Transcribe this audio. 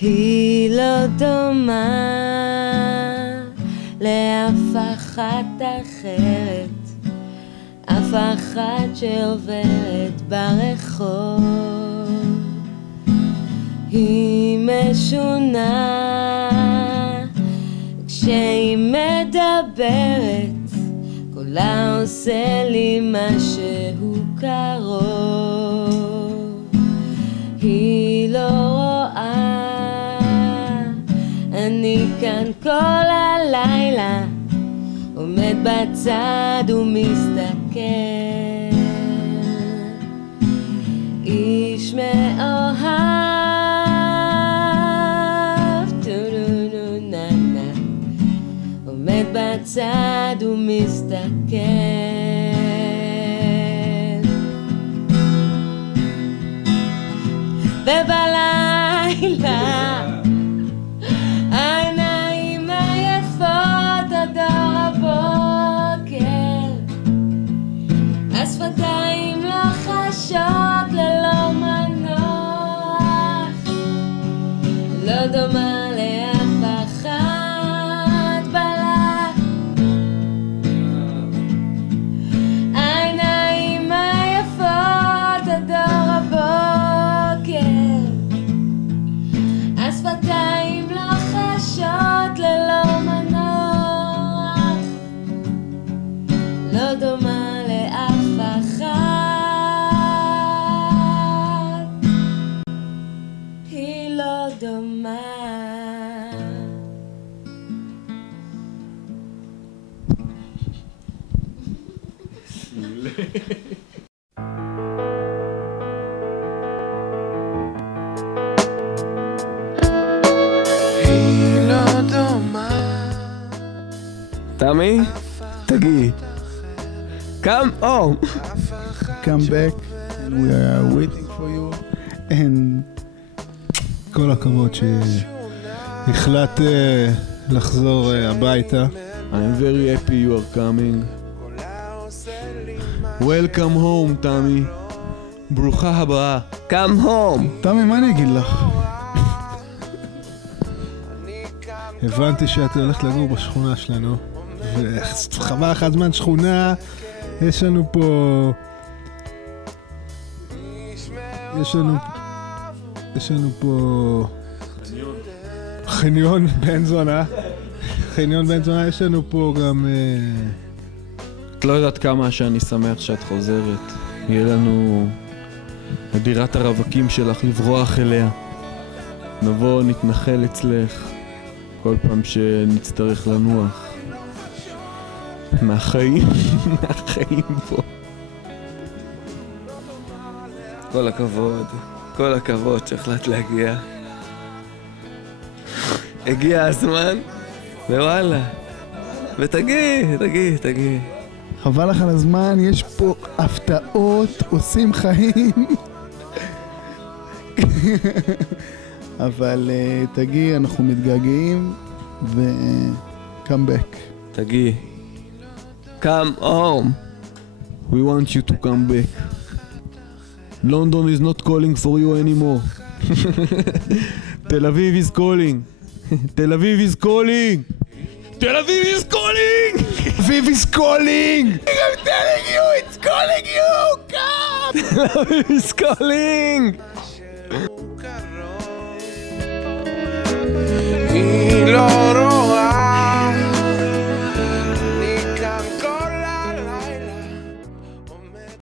היא לא דומה לאף אחת אחרת, אף אחת שעוברת ברחוב. היא משונה כשהיא מדברת, קולה עושה לי משהו קרוב. היא לא רואה, אני כאן כל הלילה, עומד בצד ומסתכל. איש מאוהב, טו-נו-נו-נה-נה, עומד בצד ומסתכל. ובלילה העיניים עייפות עד אור הבוקר, השפתיים לוחשות ללא מנוח, לא דומה לאף אחת בלה. העיניים עייפות עד אור הבוקר, השפתיים לוחשות ללא מנוח, לא דומה לאף אחת, היא לא דומה. תמי, תגיעי. Come home. Come back, and we are waiting for you. And כל הכבוד שהחלט לחזור הביתה. I'm very happy you are coming. Welcome home, תמי. ברוכה הבאה. Come home. תמי, מה אני אגיד לך? הבנתי שאת הולכת לגור בשכונה שלנו. וחבל לך זמן שכונה. יש לנו פה חניון בן זונה. יש לנו פה גם את לא יודעת כמה שאני שמח שאת חוזרת. יהיה לנו דירת הרווקים שלך לברוח אליה. נבוא, נתנחל אצלך כל פעם שנצטרך לנוח מהחיים פה. כל הכבוד שהחלט להגיע. הגיע הזמן, ווואלה. ותגיעי. חבל לך על הזמן, יש פה הפתעות, עושים חיים. אבל תגיעי, אנחנו מתגעגעים, ו-come back. תגיעי. Come home. We want you to come back. London is not calling for you anymore. Tel Aviv is calling. Tel Aviv is calling. Tel Aviv is calling. Aviv is calling. I'm telling you, it's calling you. Come. Tel Aviv is calling.